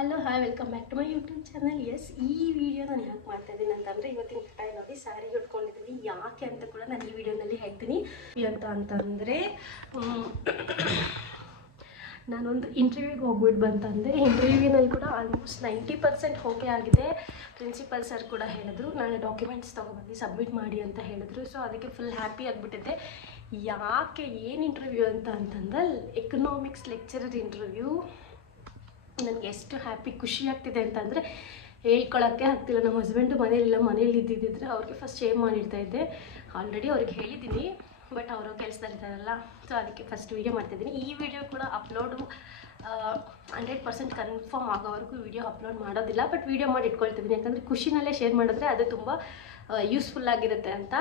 Hello hi welcome back to my YouTube channel. Yes, ಈ video ನಾನು ಯಾಕೆ ಮಾಡ್ತಾ ಇದ್ದೀನಿ ಅಂತಂದರೆ, ಇವತ್ತಿನ ಟೈಮ್ ನೋಡಿ ಸ್ಯಾರಿ ಉಟ್ಕೊಂಡಿದ್ದೀನಿ. ಯಾಕೆ ಅಂತ ಕೂಡ ನಾನು ಈ ವಿಡಿಯೋನಲ್ಲಿ ಹೇಳ್ತೀನಿ. ಅಂತಂದರೆ ನಾನೊಂದು ಇಂಟರ್ವ್ಯೂಗೆ ಹೋಗ್ಬಿಟ್ಟು ಬಂತಂದೆ. ಇಂಟರ್ವ್ಯೂನಲ್ಲಿ ಕೂಡ ಆಲ್ಮೋಸ್ಟ್ 90% ಓಕೆ ಆಗಿದೆ. ಪ್ರಿನ್ಸಿಪಲ್ ಸರ್ ಕೂಡ ಹೇಳಿದ್ರು, ನಾಳೆ ಡಾಕ್ಯುಮೆಂಟ್ಸ್ ತೊಗೊಬಂದು ಸಬ್ಮಿಟ್ ಮಾಡಿ ಅಂತ ಹೇಳಿದ್ರು. ಸೊ ಅದಕ್ಕೆ ಫುಲ್ ಹ್ಯಾಪಿ ಆಗಿಬಿಟ್ಟಿದ್ದೆ. ಯಾಕೆ ಏನು ಇಂಟರ್ವ್ಯೂ ಅಂತಂದರೆ, ಎಕನಾಮಿಕ್ಸ್ ಲೆಕ್ಚರರ್ ಇಂಟರ್ವ್ಯೂ. ನನಗೆ ಎಷ್ಟು ಹ್ಯಾಪಿ ಖುಷಿ ಆಗ್ತಿದೆ ಅಂತಂದರೆ ಹೇಳ್ಕೊಳಕ್ಕೆ ಆಗ್ತಿಲ್ಲ. ನಮ್ಮ ಹಸ್ಬೆಂಡು ಮನೇಲಿ ಇದ್ದಿದ್ದರೆ ಅವ್ರಿಗೆ ಫಸ್ಟ್ ಶೇರ್ ಮಾಡಿರ್ತಾಯಿದ್ದೆ. ಆಲ್ರೆಡಿ ಅವ್ರಿಗೆ ಹೇಳಿದ್ದೀನಿ, ಬಟ್ ಅವರು ಕೆಲಸದಲ್ಲಿದ್ದಾರಲ್ಲ, ಸೊ ಅದಕ್ಕೆ ಫಸ್ಟ್ ವೀಡಿಯೋ ಮಾಡ್ತಾಯಿದ್ದೀನಿ. ಈ ವಿಡಿಯೋ ಕೂಡ ಅಪ್ಲೋಡು 100% ಕನ್ಫರ್ಮ್ ಆಗೋವರೆಗೂ ವಿಡಿಯೋ ಅಪ್ಲೋಡ್ ಮಾಡೋದಿಲ್ಲ, ಬಟ್ ವಿಡಿಯೋ ಮಾಡಿ ಇಟ್ಕೊಳ್ತಿದ್ದೀನಿ. ಯಾಕಂದರೆ ಖುಷಿನಲ್ಲೇ ಶೇರ್ ಮಾಡಿದ್ರೆ ಅದು ತುಂಬ ಯೂಸ್ಫುಲ್ಲಾಗಿರುತ್ತೆ ಅಂತ.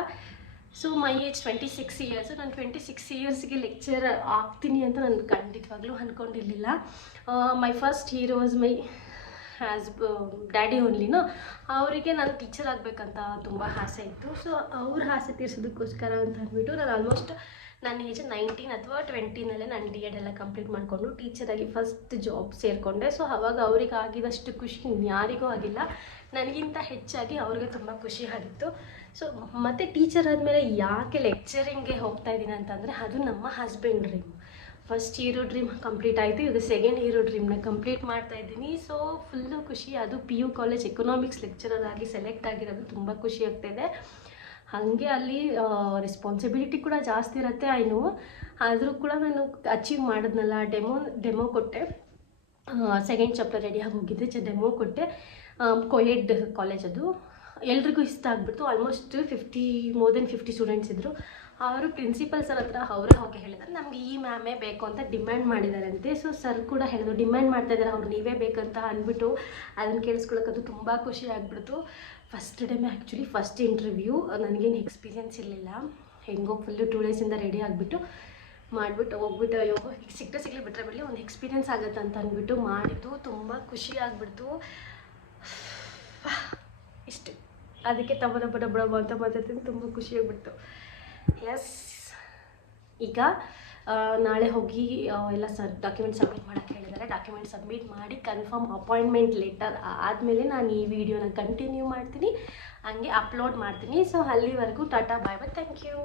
So my age 26 years. ನಾನು 26 ಇಯರ್ಸ್ಗೆ ಲೆಕ್ಚರ್ ಆಗ್ತೀನಿ ಅಂತ ನಾನು ಖಂಡಿತವಾಗ್ಲೂ ಅಂದ್ಕೊಂಡಿರಲಿಲ್ಲ. My first hero was my daddy ಓನ್ಲಿನೋ. ಅವರಿಗೆ ನಾನು ಟೀಚರ್ ಆಗಬೇಕಂತ ತುಂಬ ಆಸೆ ಇತ್ತು. ಸೊ ಅವ್ರ ಆಸೆ ತೀರಿಸೋದಕ್ಕೋಸ್ಕರ ಅಂತ ಅಂದ್ಬಿಟ್ಟು ನಾನು ಆಲ್ಮೋಸ್ಟ್ ನನ್ನ ಏಜ್ 19 ಅಥವಾ 20ನಲ್ಲೇ ನಾನು D.Ed ಎಲ್ಲ ಕಂಪ್ಲೀಟ್ ಮಾಡಿಕೊಂಡು ಟೀಚರಾಗಿ ಫಸ್ಟ್ ಜಾಬ್ ಸೇರಿಕೊಂಡೆ. ಸೊ ಆವಾಗ ಅವ್ರಿಗೆ ಆಗಿದಷ್ಟು ಖುಷಿ ಯಾರಿಗೂ ಆಗಿಲ್ಲ. ನನಗಿಂತ ಹೆಚ್ಚಾಗಿ ಅವ್ರಿಗೆ ತುಂಬ ಖುಷಿ ಆಗಿತ್ತು. ಸೊ ಮತ್ತು ಟೀಚರ್ ಆದಮೇಲೆ ಯಾಕೆ ಲೆಕ್ಚರಿಂಗ್ಗೆ ಹೋಗ್ತಾ ಇದ್ದೀನಿ ಅಂತಂದರೆ, ಅದು ನಮ್ಮ husband dream. First hero dream complete ಆಯಿತು, ಇದು ಸೆಕೆಂಡ್ ಹೀರೋ ಡ್ರೀಮ್ನ ಕಂಪ್ಲೀಟ್ ಮಾಡ್ತಾ ಇದ್ದೀನಿ. ಸೊ ಫುಲ್ಲು ಖುಷಿ. ಅದು PU ಕಾಲೇಜ್ ಎಕನಾಮಿಕ್ಸ್ ಲೆಕ್ಚರರ್ ಆಗಿ ಸೆಲೆಕ್ಟ್ ಆಗಿರೋದು ತುಂಬ ಖುಷಿ ಆಗ್ತಾಯಿದೆ. ಹಾಗೆ ಅಲ್ಲಿ ರೆಸ್ಪಾನ್ಸಿಬಿಲಿಟಿ ಕೂಡ ಜಾಸ್ತಿ ಇರುತ್ತೆ, ಆದರೂ ಕೂಡ ನಾನು ಅಚೀವ್ ಮಾಡಿದ್ನಲ್ಲ. ಡೆಮೋ ಕೊಟ್ಟೆ. ಸೆಕೆಂಡ್ ಚಾಪ್ಟರ್ ರೆಡಿಯಾಗಿ ಹೋಗಿದ್ದೆ, ಡೆಮೋ ಕೊಟ್ಟೆ. ಕೋಯೆಡ್ ಕಾಲೇಜ್ ಅದು. ಎಲ್ರಿಗೂ ಇಷ್ಟ ಆಗಿಬಿಡ್ತು. ಆಲ್ಮೋಸ್ಟ್ ಮೋರ್ ದೆನ್ 50 ಸ್ಟೂಡೆಂಟ್ಸ್ ಇದ್ದರು. ಅವರು ಪ್ರಿನ್ಸಿಪಲ್ ಸರ್ ಹತ್ರ ಅವರೇ ಹೋಗಿ ಹೇಳಿದ್ದಾರೆ, ನಮಗೆ ಈ ಮ್ಯಾಮೇ ಬೇಕು ಅಂತ ಡಿಮ್ಯಾಂಡ್ ಮಾಡಿದಾರಂತೆ. ಸೊ ಸರ್ ಕೂಡ ಹೇಳಿದ್ರು, ಡಿಮ್ಯಾಂಡ್ ಮಾಡ್ತಾ ಇದ್ದಾರೆ ಅವ್ರು, ನೀವೇ ಬೇಕಂತ ಅಂದ್ಬಿಟ್ಟು. ಅದನ್ನು ಕೇಳಿಸ್ಕೊಳ್ಳೋಕ್ಕದು ತುಂಬ ಖುಷಿ ಆಗಿಬಿಡ್ತು. ಫಸ್ಟ್ ಡೇಮೇ ಆ್ಯಕ್ಚುಲಿ ಫಸ್ಟ್ ಇಂಟರ್ವ್ಯೂ. ನನಗೇನು ಎಕ್ಸ್ಪೀರಿಯೆನ್ಸ್ ಇರಲಿಲ್ಲ. ಹೆಂಗೋ ಫುಲ್ಲು 2 ಡೇಸಿಂದ ರೆಡಿ ಆಗಿಬಿಟ್ಟು ಮಾಡಿಬಿಟ್ಟು ಹೋಗ್ಬಿಟ್ಟು, ಯೋಗೋ ಸಿಗಲಿ ಬಿಟ್ಟರೆ ಬಿಡಲಿ, ಒಂದು ಎಕ್ಸ್ಪೀರಿಯೆನ್ಸ್ ಆಗುತ್ತೆ ಅಂತ ಅಂದ್ಬಿಟ್ಟು ಮಾಡಿದ್ದು. ತುಂಬ ಖುಷಿ ಆಗಿಬಿಡ್ತು. ಇಷ್ಟು ಅದಕ್ಕೆ ಡಬ್ಬ ಅಂತ ಮಾತಾಡ್ತೀನಿ. ತುಂಬ ಖುಷಿಯಾಗ್ಬಿಡ್ತು. ಎಸ್, ಈಗ ನಾಳೆ ಹೋಗಿ ಎಲ್ಲ ಡಾಕ್ಯುಮೆಂಟ್ ಸಬ್ಮಿಟ್ ಮಾಡೋಕ್ಕೆ ಹೇಳಿದ್ದಾರೆ. ಡಾಕ್ಯುಮೆಂಟ್ ಸಬ್ಮಿಟ್ ಮಾಡಿ ಕನ್ಫರ್ಮ್ ಅಪಾಯಿಂಟ್ಮೆಂಟ್ ಲೆಟರ್ ಆದಮೇಲೆ ನಾನು ಈ ವಿಡಿಯೋನ ಕಂಟಿನ್ಯೂ ಮಾಡ್ತೀನಿ, ಹಂಗೆ ಅಪ್ಲೋಡ್ ಮಾಡ್ತೀನಿ. ಸೊ ಅಲ್ಲಿವರೆಗೂ ಟಾಟಾ ಬಾಯ್ ಬಾಯ್, ಥ್ಯಾಂಕ್ ಯು.